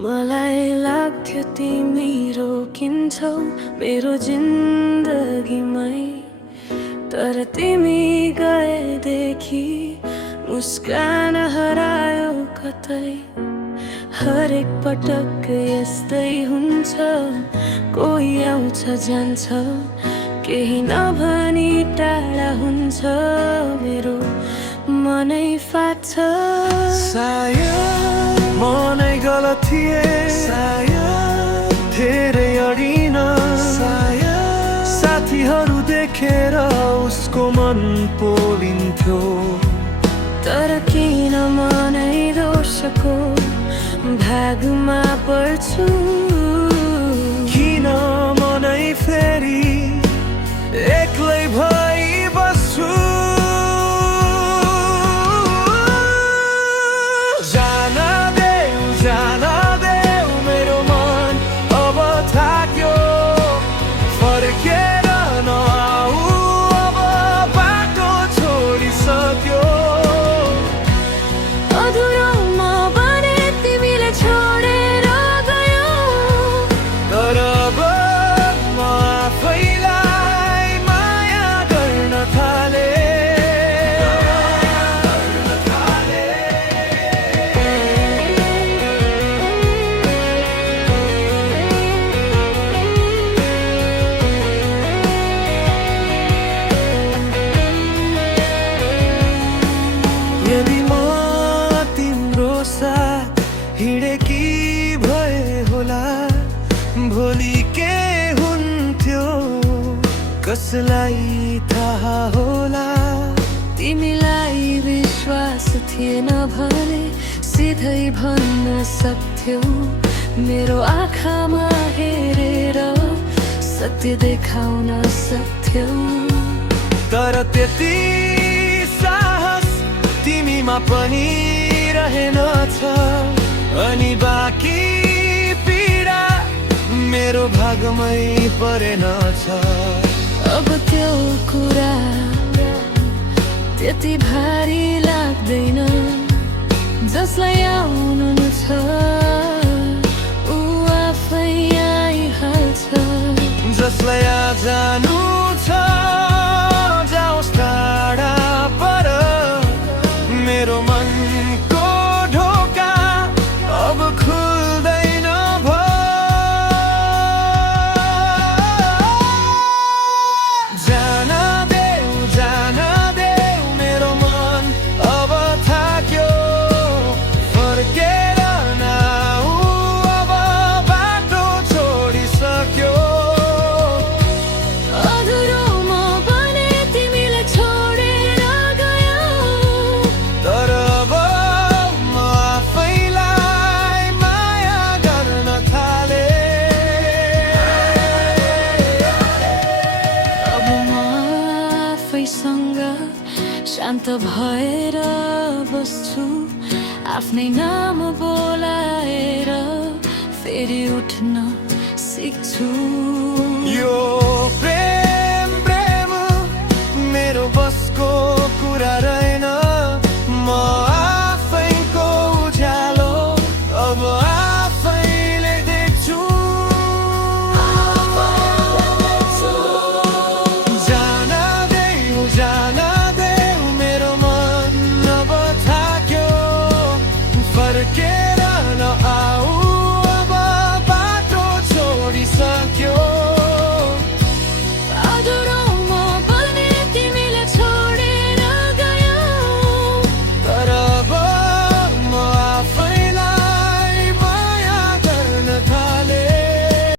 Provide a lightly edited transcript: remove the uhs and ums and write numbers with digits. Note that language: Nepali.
मलाई लाग्थ्यो तिमी रोकिन्छौ मेरो जिन्दगीमै, तर तिमी गएदेखि मुस्कान हरायो कतै। हरेक पटक यस्तै हुन्छ, कोही आउँछ जान्छ, केही नभनी टाढा हुन्छ, मेरो मनै फाट्छ। सायद मनै गलत थिए, सायद धेरै अडिन, सायद साथीहरू देखेर उसको मन पोलिन्थ्यो, तर किन मनै दोषको भागमा पर्छु? किन मनै फेरि एक्लै भई बस्छु? जान देऊ मेरो मन अब थाक्यो, फर्केर नआऊ अब बाटो छोडिसक्यो। अधुरोमा बने तिमीले छोडेर गयौ, तर अब म आफैलाई माया गर्न थाले। यदि म तिम्रो साथ हिँडेकी भए होला, भोलि के हुन्थ्यो कसलाई थाहा होला? तिमीलाई विश्वास थिएन भने सिधै भन्न सक्थ्यौ, मेरो आँखामा हेरेर सत्य देखाउन सक्थ्यौ, तर त्यति साहस तिमीमा पनि रहेनछ, अनि बाँकी पीडा मेरो भागमै परेनछ। अब त्यो कुरा त्यति भारी लाग्दैन, जसलाई आउनु छ ऊ आफै आइहाल्छ, जसलाई जानु छ जाओस् टाढा पर, मेरो मनको ढोका अब खुल्दैन भो। जान देऊ मेरो मन अब थाक्यो, फर्केर नआऊ अब बाटो छोडिसक्यो। अधुरोमा बने तिमीले छोडेर गयौ, तर अब म आफैलाई माया गर्न थाले। अब म आफैसँग शान्त भएर बस्छु, आफ्नै नाम बोलाएर फेरि उठ्न सिक्छु। यो प्रेम मेरो बसको